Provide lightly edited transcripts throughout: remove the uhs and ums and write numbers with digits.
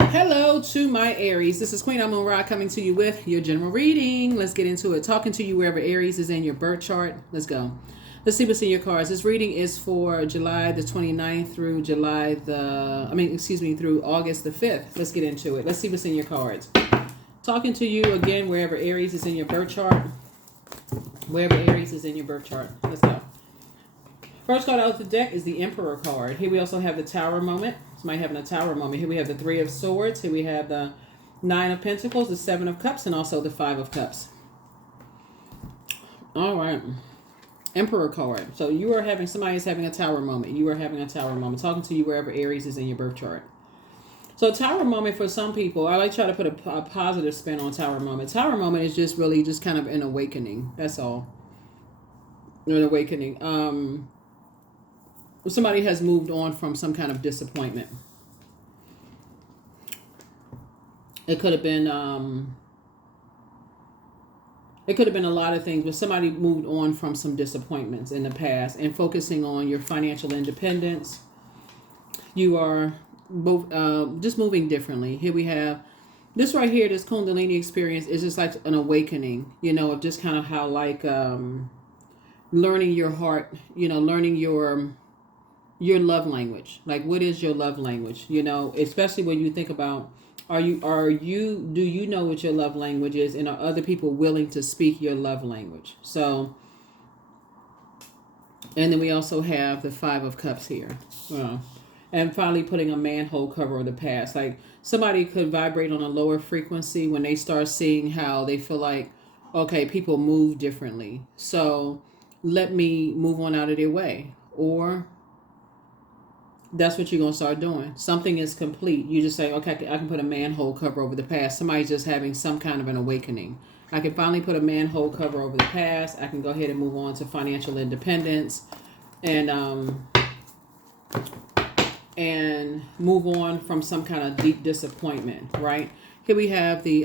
Hello to my Aries. This is Queen Amun Ra coming to you with your general reading. Let's get into it. Talking to you wherever Aries is in your birth chart. Let's go. Let's see what's in your cards. This reading is for July the 29th through through August the 5th. Let's get into it. Let's see what's in your cards. Talking to you again wherever Aries is in your birth chart. Wherever Aries is in your birth chart. Let's go. First card out of the deck is the Emperor card. Here we also have the Tower moment. Somebody having a Tower moment. Here we have the Three of Swords. Here we have the Nine of Pentacles, the Seven of Cups, and also the Five of Cups. All right. Emperor card. So somebody is having a Tower moment. You are having a Tower moment. Talking to you wherever Aries is in your birth chart. So Tower moment for some people, I like to try to put a positive spin on Tower moment. Tower moment is just really just kind of an awakening. That's all. An awakening. Somebody has moved on from some kind of disappointment. It could have been a lot of things, but somebody moved on from some disappointments in the past and focusing on your financial independence. You are both just moving differently. Here we have this right here. This Kundalini experience is just like an awakening, of just kind of how learning your heart, learning your love language. Like, what is your love language? Especially when you think about, do you know what your love language is, and are other people willing to speak your love language? So, and then we also have the Five of Cups here. And finally putting a manhole cover over the past. Like, somebody could vibrate on a lower frequency when they start seeing how they feel like, okay, people move differently, so let me move on out of their way. Or that's what you're going to start doing. Something is complete. You just say, okay, I can put a manhole cover over the past. Somebody's just having some kind of an awakening. I can finally put a manhole cover over the past. I can go ahead and move on to financial independence and move on from some kind of deep disappointment, right? Here we have the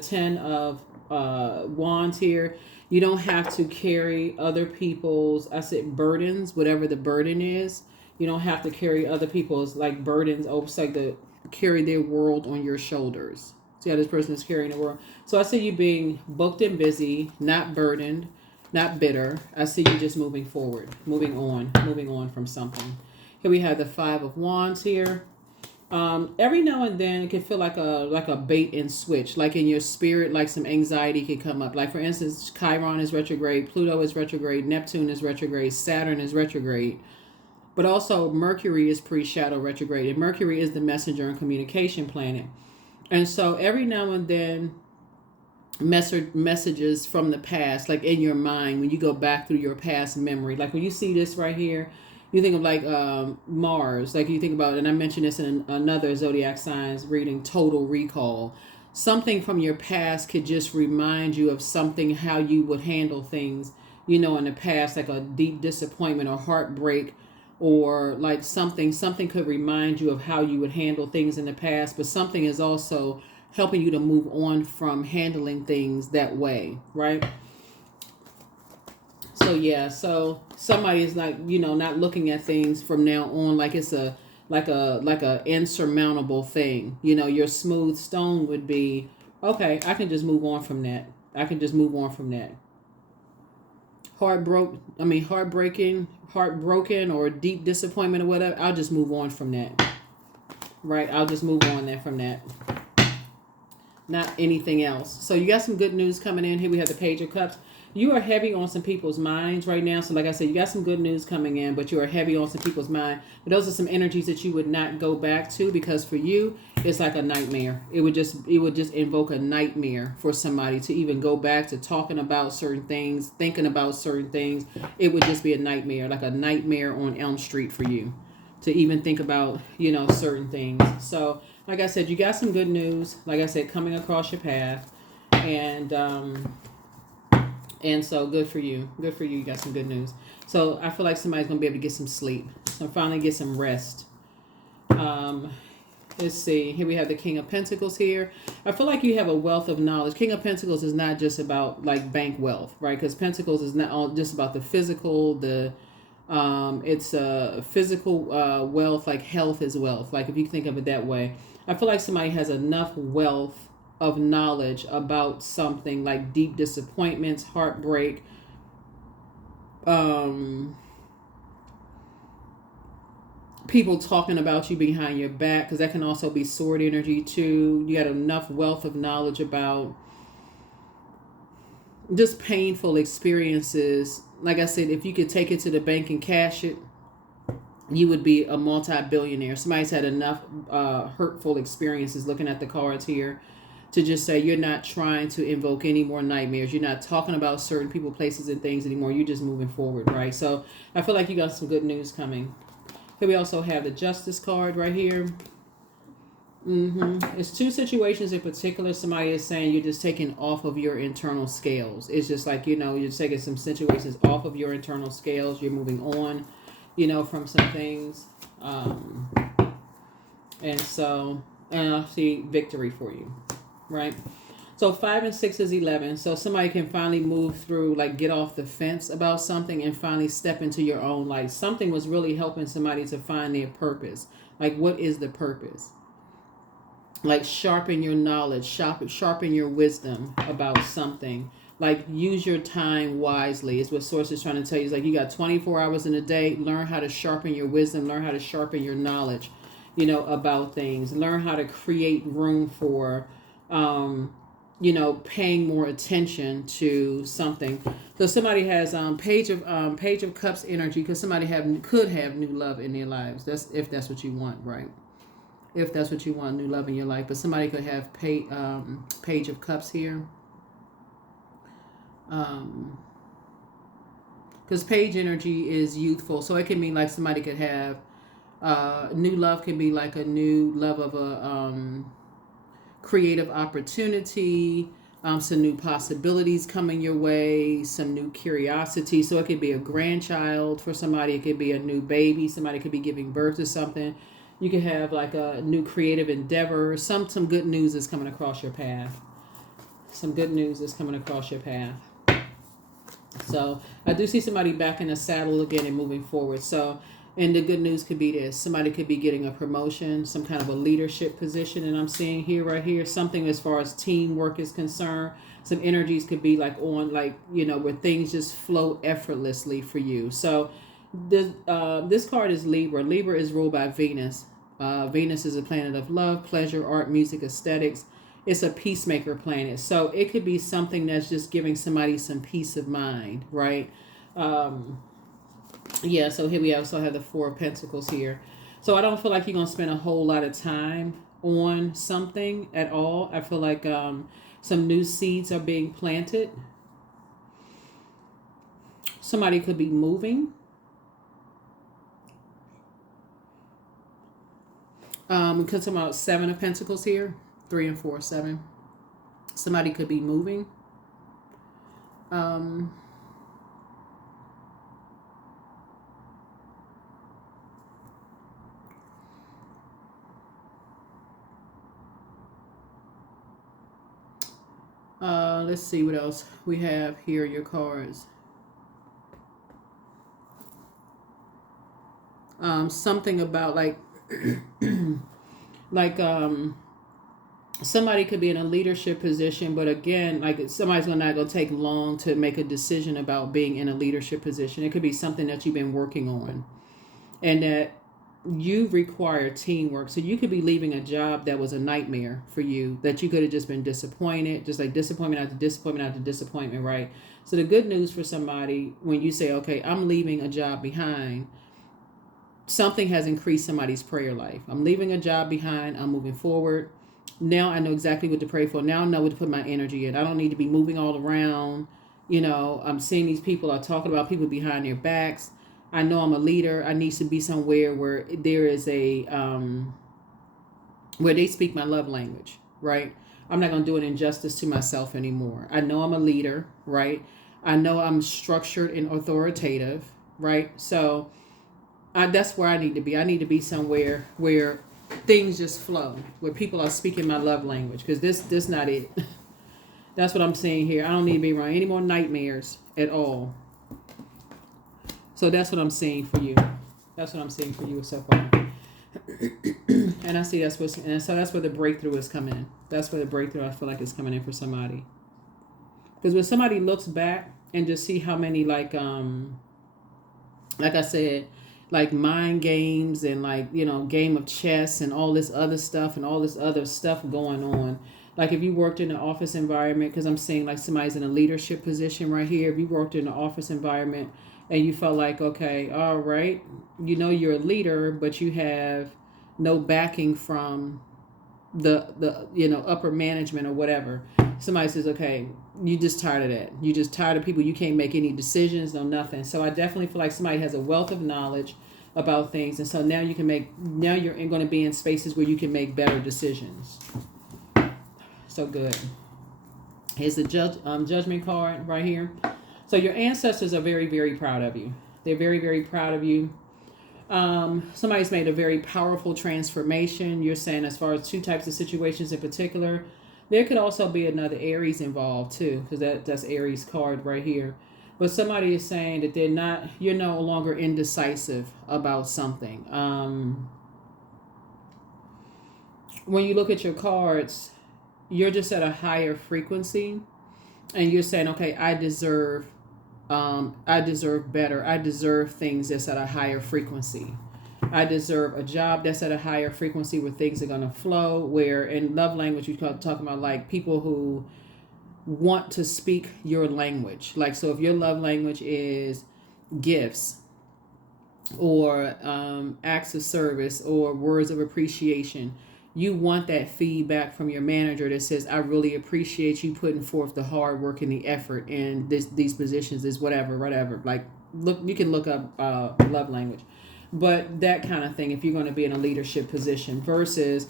Ten of Wands here. You don't have to carry other people's, burdens, whatever the burden is. You don't have to carry other people's burdens. It's like to carry their world on your shoulders. See how this person is carrying the world. So I see you being booked and busy, not burdened, not bitter. I see you just moving forward, moving on from something. Here we have the Five of Wands here. Every now and then it can feel like a bait and switch, like in your spirit, like some anxiety can come up. Like, for instance, Chiron is retrograde, Pluto is retrograde, Neptune is retrograde, Saturn is retrograde, but also Mercury is pre-shadow retrograde, and Mercury is the messenger and communication planet. And so every now and then messages from the past, like in your mind, when you go back through your past memory, like when you see this right here, you think of Mars, like you think about, and I mentioned this in another Zodiac Signs reading, total recall. Something from your past could just remind you of something, how you would handle things, in the past, like a deep disappointment or heartbreak, or like something could remind you of how you would handle things in the past, but something is also helping you to move on from handling things that way, right? So yeah, so somebody is not looking at things from now on like it's a insurmountable thing. Your smooth stone would be, okay, I can just move on from that. Heartbroken or deep disappointment or whatever, I'll just move on from that. Right? I'll just move on from that. Not anything else. So you got some good news coming in. Here we have the Page of Cups. You are heavy on some people's minds right now. So like I said, you got some good news coming in, but you are heavy on some people's mind. But those are some energies that you would not go back to, because for you, it's like a nightmare. It would just invoke a nightmare for somebody to even go back to talking about certain things, thinking about certain things. It would just be a nightmare, like a nightmare on Elm Street for you to even think about, certain things. So like I said, you got some good news, like I said, coming across your path. And so good for you. You got some good news. So I feel like somebody's going to be able to get some sleep. So finally get some rest. Let's see. Here we have the King of Pentacles here. I feel like you have a wealth of knowledge. King of Pentacles is not just about like bank wealth, right? Because Pentacles is not all just about the physical, the It's physical wealth, like health is wealth. Like if you think of it that way, I feel like somebody has enough wealth of knowledge about something, like deep disappointments, heartbreak, people talking about you behind your back, because that can also be sword energy too. You got enough wealth of knowledge about just painful experiences. Like I said, if you could take it to the bank and cash it, you would be a multi-billionaire. Somebody's had enough hurtful experiences, looking at the cards here, to just say you're not trying to invoke any more nightmares. You're not talking about certain people, places, and things anymore. You're just moving forward, right? So I feel like you got some good news coming. Here we also have the Justice card right here. It's two situations in particular. Somebody is saying you're just taking off of your internal scales. It's just like, you're taking some situations off of your internal scales. You're moving on, from some things. And I see victory for you, right? So 5 and 6 is 11. So somebody can finally move through, like get off the fence about something and finally step into your own life. Something was really helping somebody to find their purpose. Like, what is the purpose? Like, sharpen your knowledge, sharpen your wisdom about something. Like, use your time wisely is what Source is trying to tell you. It's like you got 24 hours in a day. Learn how to sharpen your wisdom. Learn how to sharpen your knowledge, about things. Learn how to create room for, paying more attention to something. So somebody has Page of Cups energy, because somebody could have new love in their lives. If that's what you want, right? If that's what you want, new love in your life. But somebody could have Page of Cups here. Because Page energy is youthful. So it can mean like somebody could have new love, can be like a new love of a creative opportunity, some new possibilities coming your way, some new curiosity. So it could be a grandchild for somebody. It could be a new baby. Somebody could be giving birth to something. You could have like a new creative endeavor. Some good news is coming across your path. Some good news is coming across your path. So I do see somebody back in the saddle again and moving forward. So, and the good news could be this. Somebody could be getting a promotion, some kind of a leadership position. And I'm seeing here, right here, something as far as teamwork is concerned. Some energies could be like on, like, where things just flow effortlessly for you. So this card is Libra. Libra is ruled by Venus. Venus is a planet of love, pleasure, art, music, aesthetics. It's a peacemaker planet. So it could be something that's just giving somebody some peace of mind, right? So here we also have the Four of Pentacles here. So I don't feel like you're going to spend a whole lot of time on something at all. I feel like some new seeds are being planted. Somebody could be moving. We could talk about 7 of Pentacles here. 3 and 4, 7. Somebody could be moving. Let's see what else we have here. Your cards. Something about like somebody could be in a leadership position, but again, like somebody's not going to take long to make a decision about being in a leadership position. It could be something that you've been working on and that you require teamwork. So you could be leaving a job that was a nightmare for you, that you could have just been disappointed, just like disappointment after disappointment after disappointment, right? So the good news for somebody, when you say, okay, I'm leaving a job behind, something has increased somebody's prayer life. I'm leaving a job behind. I'm moving forward. Now I know exactly what to pray for. Now I know what to put my energy in. I don't need to be moving all around. I'm seeing these people are talking about people behind their backs. I know I'm a leader. I need to be somewhere where there is where they speak my love language, right? I'm not going to do an injustice to myself anymore. I know I'm a leader, right? I know I'm structured and authoritative, right? So that's where I need to be. I need to be somewhere where things just flow, where people are speaking my love language, because this not it. That's what I'm saying here. I don't need to be around any more nightmares at all. So that's what I'm seeing for you. That's what I'm seeing for you so far. And I see and so that's where the breakthrough is coming in. That's where the breakthrough I feel like is coming in for somebody. Because when somebody looks back and just see how many like I said, like mind games and like, you know, game of chess and all this other stuff going on. Like if you worked in an office environment, because I'm saying like somebody's in a leadership position right here. If you worked in an office environment and you felt like, okay, all right, you know, you're a leader, but you have no backing from the you know, upper management or whatever. Somebody says, okay, you just tired of that. You just tired of people. You can't make any decisions, no nothing. So I definitely feel like somebody has a wealth of knowledge about things, and so now you're going to be in spaces where you can make better decisions. So good. Here's the judgment card right here. So your ancestors are very, very proud of you. They're very, very proud of you. Somebody's made a very powerful transformation. You're saying as far as two types of situations in particular. There could also be another Aries involved too, because that's Aries card right here. But somebody is saying that you're no longer indecisive about something. When you look at your cards, you're just at a higher frequency, and you're saying, okay, I deserve better. I deserve things that's at a higher frequency. I deserve a job that's at a higher frequency where things are going to flow. Where in love language, you're talking about like people who want to speak your language. Like, so if your love language is gifts or acts of service or words of appreciation, you want that feedback from your manager that says, I really appreciate you putting forth the hard work and the effort in these positions, is whatever. Like, look, you can look up love language. But that kind of thing, if you're going to be in a leadership position, versus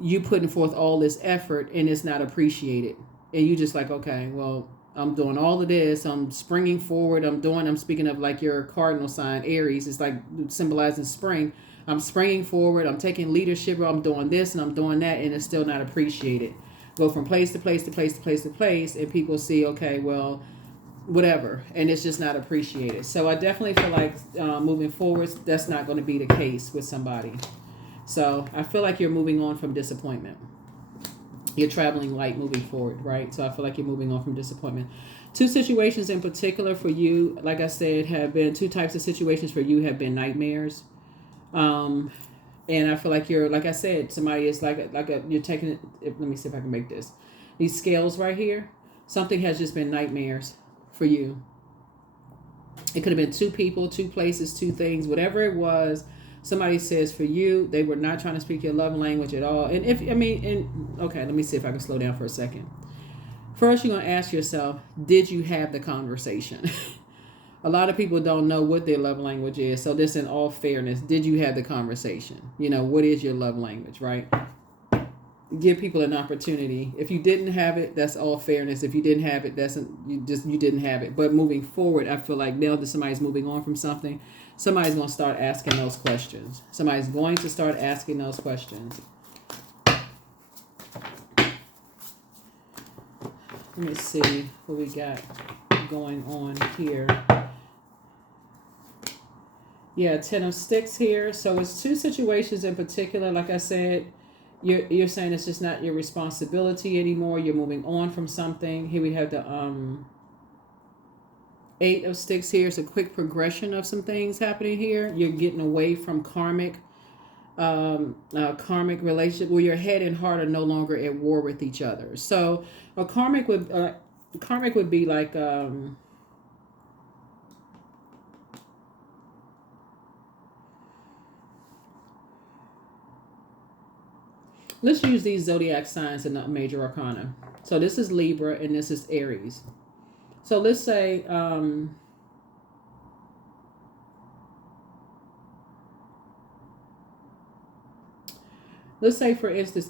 you putting forth all this effort and it's not appreciated. And you just like, okay, well, I'm doing all of this. I'm springing forward. I'm speaking of like your cardinal sign, Aries. It's like symbolizing spring. I'm springing forward. I'm taking leadership. I'm doing this and I'm doing that. And it's still not appreciated. Go from place to place to place to place to place. And people see, okay, well, whatever, and it's just not appreciated. So I definitely feel like moving forward, that's not going to be the case with somebody. So I feel like you're moving on from disappointment. You're traveling light moving forward, right? So I feel like you're moving on from disappointment. Two situations in particular for you, like I said, have been two types of situations for you have been nightmares. And I feel like you're, like I said, somebody is you're taking, let me see if I can make this. These scales right here, something has just been nightmares for you. It could have been two people, two places, two things, whatever it was. Somebody says for you, they were not trying to speak your love language at all. And okay, let me see if I can slow down for a second. First, you're going to ask yourself, did you have the conversation? A lot of people don't know what their love language is. So this, in all fairness, did you have the conversation? You know, what is your love language, right? Give people an opportunity. If you didn't have it, that's all fairness. If you didn't have it, you didn't have it. But moving forward, I feel like now that somebody's moving on from something, somebody's going to start asking those questions. Somebody's going to start asking those questions. Let me see what we got going on here. Yeah, 10 of Sticks here. So it's two situations in particular. Like I said, you're saying it's just not your responsibility anymore. You're moving on from something. Here we have the 8 of Sticks here. It's a quick progression of some things happening here. You're getting away from karmic relationship where your head and heart are no longer at war with each other. So a karmic would be like let's use these zodiac signs in the major arcana. So this is Libra and this is Aries. So let's say for instance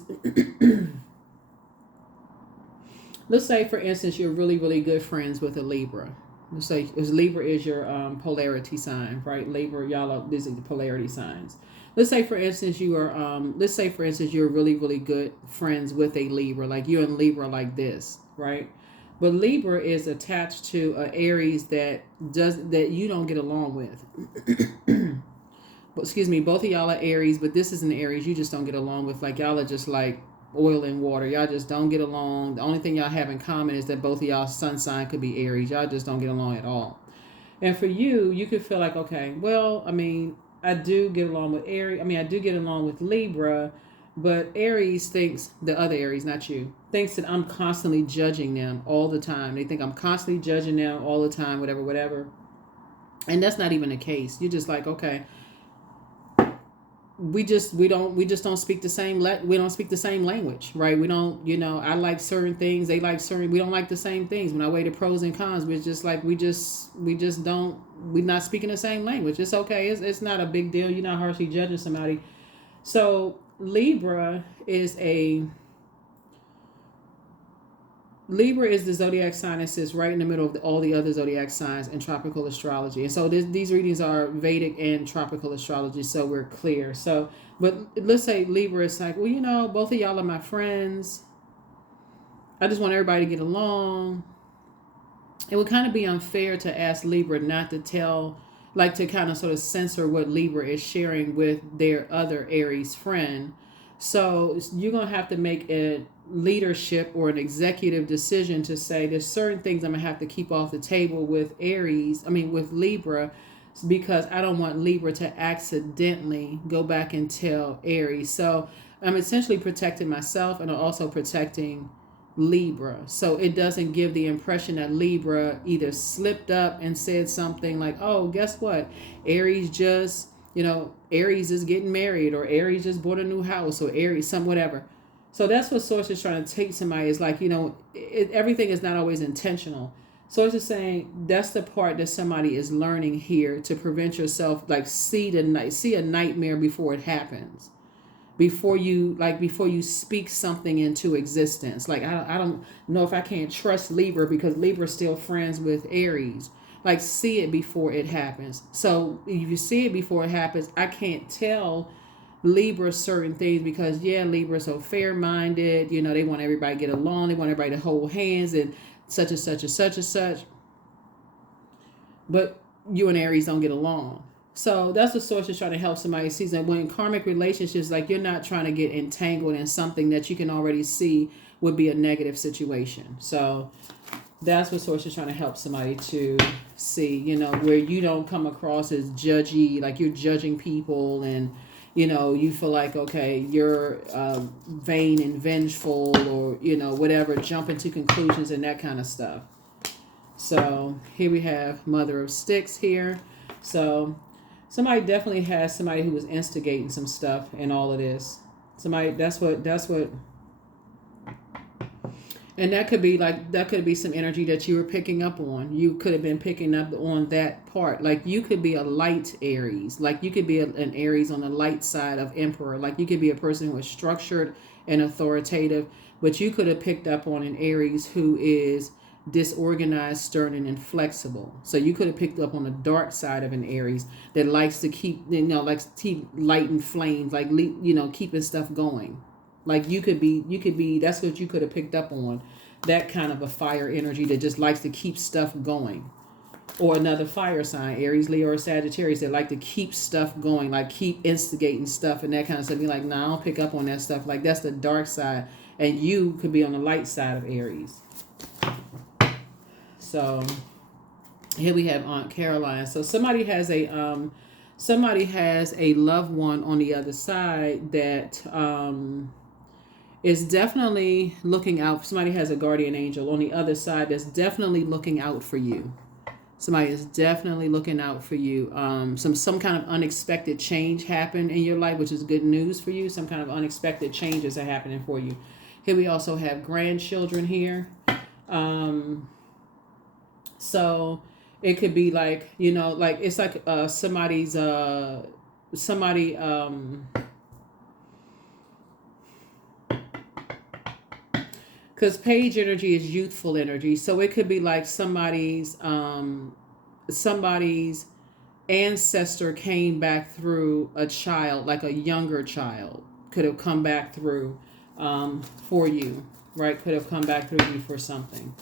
you're really, really good friends with a Libra. Let's say Libra is your polarity sign, right? Libra, these are the polarity signs. Let's say for instance you're really, really good friends with a Libra, like you and Libra like this, right? But Libra is attached to a Aries that you don't get along with. But excuse me, both of y'all are Aries, but this is an Aries you just don't get along with. Like y'all are just like oil and water. Y'all just don't get along. The only thing y'all have in common is that both of y'all sun sign could be Aries. Y'all just don't get along at all. And for you, you could feel like, okay, well, I mean, I do get along with Aries. I mean, I do get along with Libra, but Aries thinks, the other Aries, not you, thinks that I'm constantly judging them all the time. They think I'm constantly judging them all the time, whatever, whatever. And that's not even the case. You're just like, okay, we just don't speak the same we don't speak the same language, right? We don't, I like certain things, they like certain, we don't like the same things. When I weigh the pros and cons, we're just like, we're not speaking the same language. It's okay. It's not a big deal. You're not harshly judging somebody. So Libra is the zodiac sign that sits right in the middle of all the other zodiac signs in tropical astrology. And so these readings are Vedic and tropical astrology, so we're clear. So, but let's say Libra is like, well, both of y'all are my friends. I just want everybody to get along. It would kind of be unfair to ask Libra not to to kind of sort of censor what Libra is sharing with their other Aries friend. So you're going to have to make a leadership or an executive decision to say there's certain things I'm going to have to keep off the table with with Libra, because I don't want Libra to accidentally go back and tell Aries. So I'm essentially protecting myself, and I'm also protecting Libra. So it doesn't give the impression that Libra either slipped up and said something like, oh, guess what? Aries just, Aries is getting married, or Aries just bought a new house, or Aries, whatever. So that's what Source is trying to take somebody, is like, everything is not always intentional. Source is saying that's the part that somebody is learning here, to prevent yourself, like see a nightmare before it happens. Before you speak something into existence. Like, I don't know if I can't trust Libra because Libra's still friends with Aries. Like, see it before it happens. So if you see it before it happens, I can't tell Libra certain things because, Libra's so fair-minded. They want everybody to get along. They want everybody to hold hands and such and such and such and such. But you and Aries don't get along. So that's what Source is trying to help somebody see, that when karmic relationships, like, you're not trying to get entangled in something that you can already see would be a negative situation. So that's what Source is trying to help somebody to see, where you don't come across as judgy, like you're judging people, and you feel like, okay, you're vain and vengeful, or whatever, jumping to conclusions and that kind of stuff. So here we have Mother of Sticks here. So somebody definitely has somebody who was instigating some stuff in all of this. Somebody, that's what, and that could be some energy that you were picking up on. You could have been picking up on that part. Like, you could be a light Aries. Like, you could be an Aries on the light side of Emperor. Like, you could be a person who is structured and authoritative, but you could have picked up on an Aries who is disorganized, stern, and inflexible. So you could have picked up on the dark side of an Aries that likes to keep lighting flames, like, keeping stuff going. Like, you could be, that's what you could have picked up on, that kind of a fire energy that just likes to keep stuff going. Or another fire sign, Aries, Leo, or Sagittarius, that like to keep stuff going, like keep instigating stuff and that kind of stuff. Be like, nah, I don't pick up on that stuff. Like, that's the dark side, and you could be on the light side of Aries. So here we have Aunt Caroline. So somebody has a loved one on the other side that is definitely looking out. Somebody has a guardian angel on the other side that's definitely looking out for you. Somebody is definitely looking out for you. Some kind of unexpected change happened in your life, which is good news for you. Some kind of unexpected changes are happening for you. Here we also have grandchildren here. So it could be like, like, it's like because page energy is youthful energy. So it could be like somebody's ancestor came back through a child, like a younger child could have come back through for you, right? Could have come back through you for something.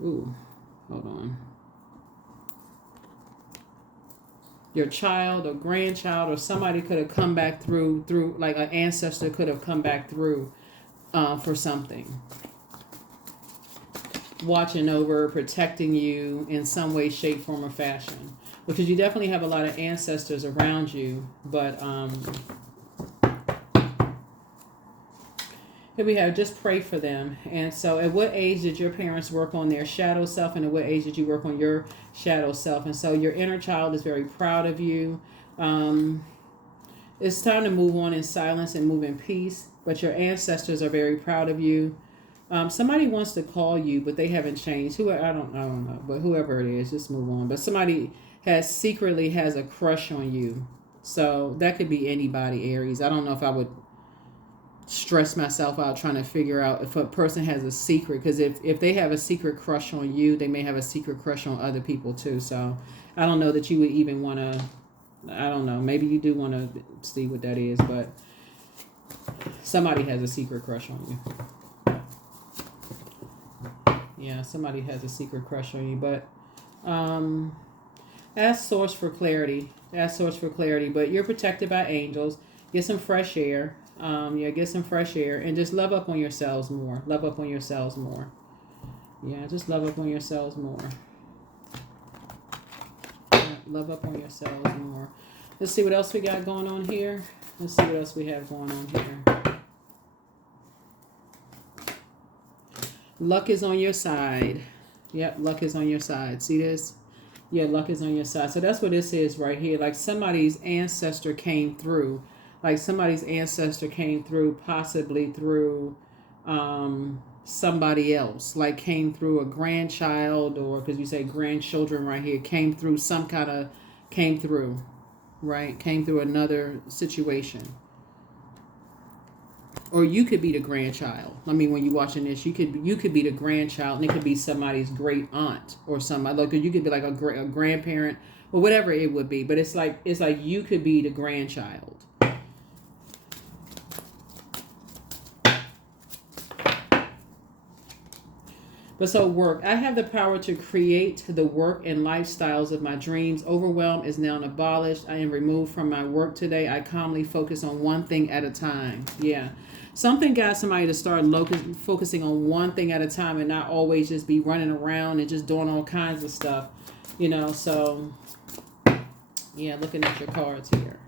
Ooh, hold on. Your child or grandchild or somebody could have come back through like an ancestor could have come back through for something. Watching over, protecting you in some way, shape, form, or fashion. Because you definitely have a lot of ancestors around you, but here we have just pray for them. And so at what age did your parents work on their shadow self, and at what age did you work on your shadow self? And so your inner child is very proud of you. It's time to move on in silence and move in peace, but your ancestors are very proud of you. Somebody wants to call you, but they haven't changed. Who I don't know, but whoever it is, just move on. But somebody secretly has a crush on you. So that could be anybody, Aries. I don't know if I would stress myself out trying to figure out if a person has a secret, because if they have a secret crush on you, they may have a secret crush on other people too. So I don't know that you would even want to, I don't know, maybe you do want to see what that is, but somebody has a secret crush on you. Yeah, somebody has a secret crush on you, but ask source for clarity. Ask source for clarity, but you're protected by angels. Get some fresh air. Get some fresh air and just love up on yourselves more. Love up on yourselves more. Yeah, just love up on yourselves more. Yeah, love up on yourselves more. Let's see what else we got going on here. Let's see what else we have going on here. Luck is on your side. Yep, luck is on your side. See this? Yeah, luck is on your side. So that's what this is right here. Like somebody's ancestor came through. Like somebody's ancestor came through, possibly through somebody else. Like came through a grandchild, or because you say grandchildren right here, came through came through, right? Came through another situation. Or you could be the grandchild. I mean, when you're watching this, you could be the grandchild, and it could be somebody's great aunt or somebody. Like you could be like a grandparent or whatever it would be. But it's like you could be the grandchild. But so work. I have the power to create the work and lifestyles of my dreams. Overwhelm is now abolished. I am removed from my work today. I calmly focus on one thing at a time. Yeah. Something got somebody to start focusing on one thing at a time and not always just be running around and just doing all kinds of stuff. So yeah, looking at your cards here.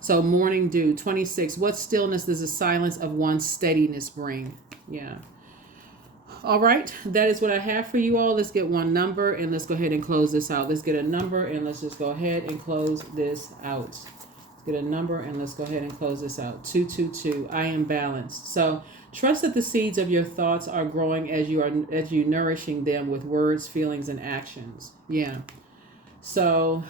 So morning dew, 26. What stillness does the silence of one's steadiness bring? Yeah. All right, that is what I have for you all. Let's get one number and let's go ahead and close this out. Let's get a number and let's just go ahead and close this out. Let's get a number and let's go ahead and close this out. 222. I am balanced. So trust that the seeds of your thoughts are growing as you nourishing them with words, feelings, and actions. Yeah. So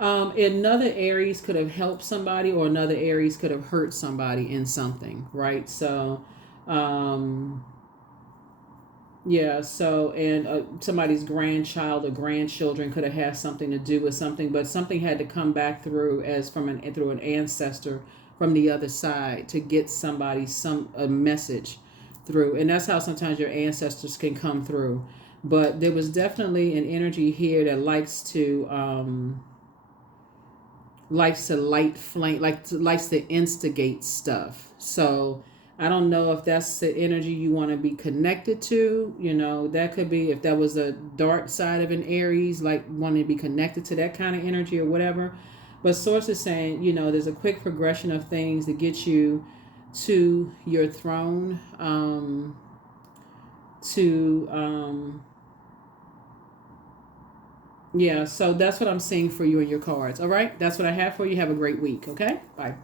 another Aries could have helped somebody, or another Aries could have hurt somebody in something, right? So, somebody's grandchild or grandchildren could have had something to do with something, but something had to come back through through an ancestor from the other side to get somebody a message through, and that's how sometimes your ancestors can come through. But there was definitely an energy here that likes to light flame, likes to instigate stuff. So I don't know if that's the energy you want to be connected to. That could be, if that was a dark side of an Aries, like wanting to be connected to that kind of energy or whatever. But source is saying, there's a quick progression of things to get you to your throne, so that's what I'm seeing for you in your cards. All right. That's what I have for you. Have a great week. Okay. Bye.